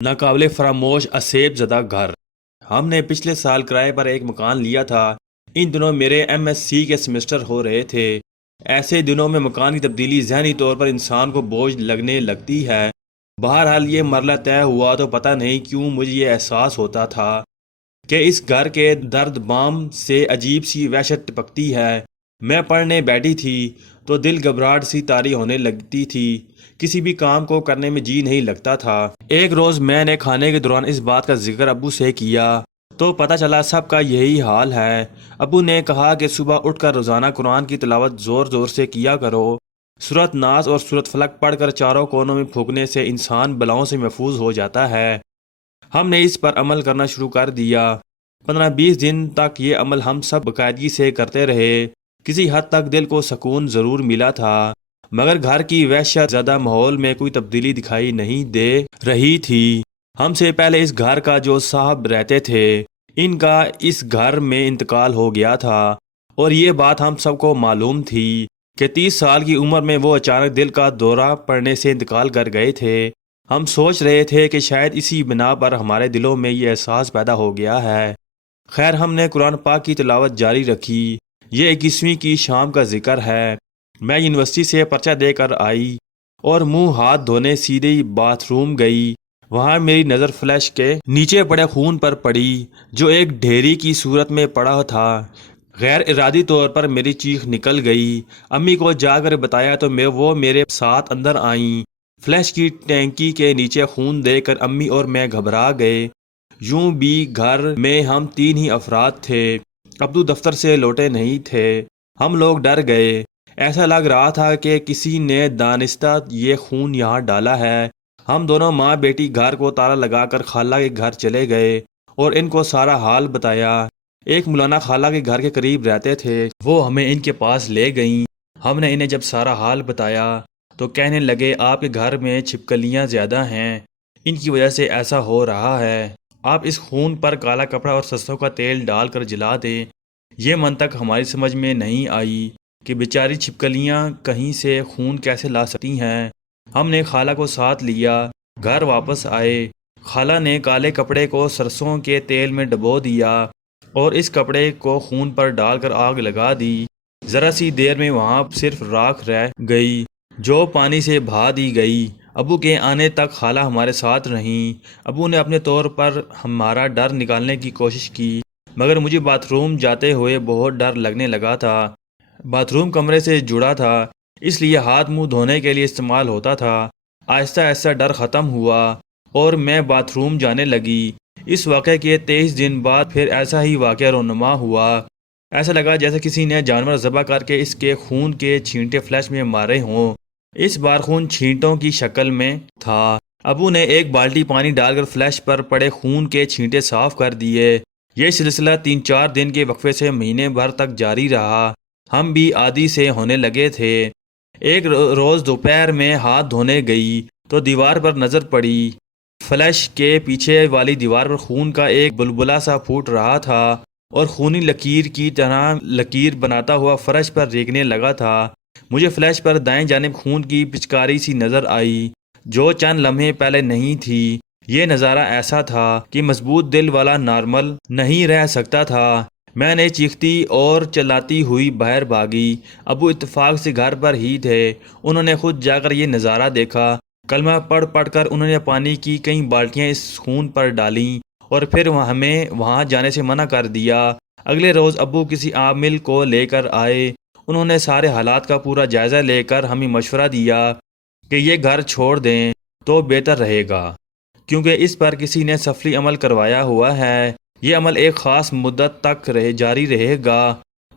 ناقابل فراموش اسیب زدہ گھر۔ ہم نے پچھلے سال کرائے پر ایک مکان لیا تھا۔ ان دنوں میرے MSc کے سیمسٹر ہو رہے تھے۔ ایسے دنوں میں مکان کی تبدیلی ذہنی طور پر انسان کو بوجھ لگنے لگتی ہے۔ بہرحال یہ مرحلہ طے ہوا تو پتہ نہیں کیوں مجھے یہ احساس ہوتا تھا کہ اس گھر کے درد بام سے عجیب سی وحشت ٹپکتی ہے۔ میں پڑھنے بیٹھی تھی تو دل گھبراہٹ سی طاری ہونے لگتی تھی۔ کسی بھی کام کو کرنے میں جی نہیں لگتا تھا۔ ایک روز میں نے کھانے کے دوران اس بات کا ذکر ابو سے کیا تو پتہ چلا سب کا یہی حال ہے۔ ابو نے کہا کہ صبح اٹھ کر روزانہ قرآن کی تلاوت زور زور سے کیا کرو۔ سورۃ ناس اور سورۃ فلق پڑھ کر چاروں کونوں میں پھونکنے سے انسان بلاؤں سے محفوظ ہو جاتا ہے۔ ہم نے اس پر عمل کرنا شروع کر دیا۔ 15-20 دن تک یہ عمل ہم سب باقاعدگی سے کرتے رہے۔ کسی حد تک دل کو سکون ضرور ملا تھا، مگر گھر کی وحشت زدہ ماحول میں کوئی تبدیلی دکھائی نہیں دے رہی تھی۔ ہم سے پہلے اس گھر کا جو صاحب رہتے تھے، ان کا اس گھر میں انتقال ہو گیا تھا، اور یہ بات ہم سب کو معلوم تھی کہ 30 سال کی عمر میں وہ اچانک دل کا دورہ پڑنے سے انتقال کر گئے تھے۔ ہم سوچ رہے تھے کہ شاید اسی بنا پر ہمارے دلوں میں یہ احساس پیدا ہو گیا ہے۔ خیر، ہم نے قرآن پاک کی تلاوت جاری رکھی۔ یہ 21ویں کی شام کا ذکر ہے۔ میں یونیورسٹی سے پرچہ دے کر آئی اور منہ ہاتھ دھونے سیدھی باتھ روم گئی۔ وہاں میری نظر فلش کے نیچے پڑے خون پر پڑی، جو ایک ڈھیری کی صورت میں پڑا تھا۔ غیر ارادی طور پر میری چیخ نکل گئی۔ امی کو جا کر بتایا تو وہ میرے ساتھ اندر آئیں۔ فلش کی ٹینکی کے نیچے خون دیکھ کر امی اور میں گھبرا گئے۔ یوں بھی گھر میں ہم 3 ہی افراد تھے۔ ابو دفتر سے لوٹے نہیں تھے۔ ہم لوگ ڈر گئے۔ ایسا لگ رہا تھا کہ کسی نے دانستہ یہ خون یہاں ڈالا ہے۔ ہم دونوں ماں بیٹی گھر کو تالا لگا کر خالہ کے گھر چلے گئے اور ان کو سارا حال بتایا۔ ایک مولانا خالہ کے گھر کے قریب رہتے تھے، وہ ہمیں ان کے پاس لے گئیں۔ ہم نے انہیں جب سارا حال بتایا تو کہنے لگے، آپ کے گھر میں چھپکلیاں زیادہ ہیں، ان کی وجہ سے ایسا ہو رہا ہے۔ آپ اس خون پر کالا کپڑا اور سرسوں کا تیل ڈال کر جلا دیں۔ یہ منطق ہماری سمجھ میں نہیں آئی کہ بیچاری چھپکلیاں کہیں سے خون کیسے لا سکتی ہیں۔ ہم نے خالہ کو ساتھ لیا، گھر واپس آئے۔ خالہ نے کالے کپڑے کو سرسوں کے تیل میں ڈبو دیا اور اس کپڑے کو خون پر ڈال کر آگ لگا دی۔ ذرا سی دیر میں وہاں صرف راکھ رہ گئی، جو پانی سے بہا دی گئی۔ ابو کے آنے تک خالہ ہمارے ساتھ رہیں۔ ابو نے اپنے طور پر ہمارا ڈر نکالنے کی کوشش کی، مگر مجھے باتھ روم جاتے ہوئے بہت ڈر لگنے لگا تھا۔ باتھ روم کمرے سے جڑا تھا، اس لیے ہاتھ منہ دھونے کے لیے استعمال ہوتا تھا۔ آہستہ آہستہ ڈر ختم ہوا اور میں باتھ روم جانے لگی۔ اس واقعے کے 23 دن بعد پھر ایسا ہی واقعہ رونما ہوا۔ ایسا لگا جیسے کسی نے جانور ذبح کر کے اس کے خون کے چھینٹے فلش میں مارے ہوں۔ اس بار خون چھینٹوں کی شکل میں تھا۔ ابو نے ایک بالٹی پانی ڈال کر فلش پر پڑے خون کے چھینٹے صاف کر دیے۔ یہ سلسلہ 3-4 دن کے وقفے سے مہینے بھر تک جاری رہا۔ ہم بھی عادی سے ہونے لگے تھے۔ ایک روز دوپہر میں ہاتھ دھونے گئی تو دیوار پر نظر پڑی۔ فلش کے پیچھے والی دیوار پر خون کا ایک بلبلا سا پھوٹ رہا تھا اور خونی لکیر کی طرح لکیر بناتا ہوا فرش پر ریگنے لگا تھا۔ مجھے فلش پر دائیں جانب خون کی پچکاری سی نظر آئی، جو چند لمحے پہلے نہیں تھی۔ یہ نظارہ ایسا تھا کہ مضبوط دل والا نارمل نہیں رہ سکتا تھا۔ میں نے چیختی اور چلاتی ہوئی باہر بھاگی۔ ابو اتفاق سے گھر پر ہی تھے۔ انہوں نے خود جا کر یہ نظارہ دیکھا۔ کلمہ پڑھ پڑھ کر انہوں نے پانی کی کئی بالٹیاں اس خون پر ڈالیں اور پھر ہمیں وہاں جانے سے منع کر دیا۔ اگلے روز ابو کسی عامل کو لے کر آئے۔ انہوں نے سارے حالات کا پورا جائزہ لے کر ہمیں مشورہ دیا کہ یہ گھر چھوڑ دیں تو بہتر رہے گا، کیونکہ اس پر کسی نے سفلی عمل کروایا ہوا ہے۔ یہ عمل ایک خاص مدت تک جاری رہے گا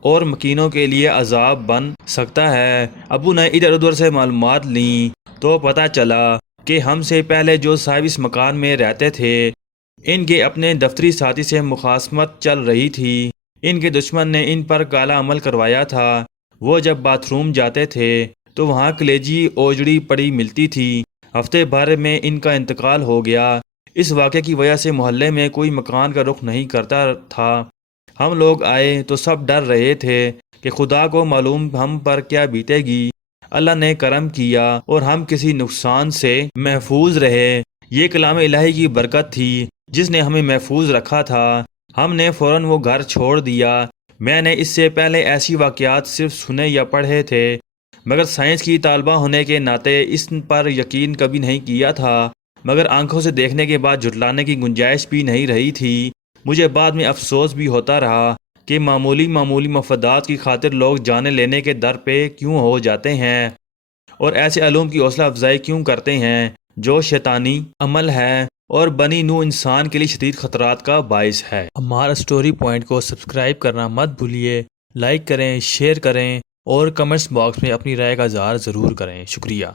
اور مکینوں کے لیے عذاب بن سکتا ہے۔ ابو نے ادھر ادھر سے معلومات لیں تو پتہ چلا کہ ہم سے پہلے جو صاحب اس مکان میں رہتے تھے، ان کے اپنے دفتری ساتھی سے مخاصمت چل رہی تھی۔ ان کے دشمن نے ان پر کالا عمل کروایا تھا۔ وہ جب باتھ روم جاتے تھے تو وہاں کلیجی اوجڑی پڑی ملتی تھی۔ ہفتے بھر میں ان کا انتقال ہو گیا۔ اس واقعے کی وجہ سے محلے میں کوئی مکان کا رخ نہیں کرتا تھا۔ ہم لوگ آئے تو سب ڈر رہے تھے کہ خدا کو معلوم ہم پر کیا بیتے گی۔ اللہ نے کرم کیا اور ہم کسی نقصان سے محفوظ رہے۔ یہ کلام الہی کی برکت تھی جس نے ہمیں محفوظ رکھا تھا۔ ہم نے فوراً وہ گھر چھوڑ دیا۔ میں نے اس سے پہلے ایسی واقعات صرف سنے یا پڑھے تھے، مگر سائنس کی طالبہ ہونے کے ناطے اس پر یقین کبھی نہیں کیا تھا، مگر آنکھوں سے دیکھنے کے بعد جھٹلانے کی گنجائش بھی نہیں رہی تھی۔ مجھے بعد میں افسوس بھی ہوتا رہا کہ معمولی مفادات کی خاطر لوگ جانیں لینے کے در پہ کیوں ہو جاتے ہیں اور ایسے علوم کی حوصلہ افزائی کیوں کرتے ہیں جو شیطانی عمل ہے اور بنی نوع انسان کے لیے شدید خطرات کا باعث ہے۔ ہمارا سٹوری پوائنٹ کو سبسکرائب کرنا مت بھولیے، لائک کریں، شیئر کریں اور کمنٹس باکس میں اپنی رائے کا اظہار ضرور کریں۔ شکریہ۔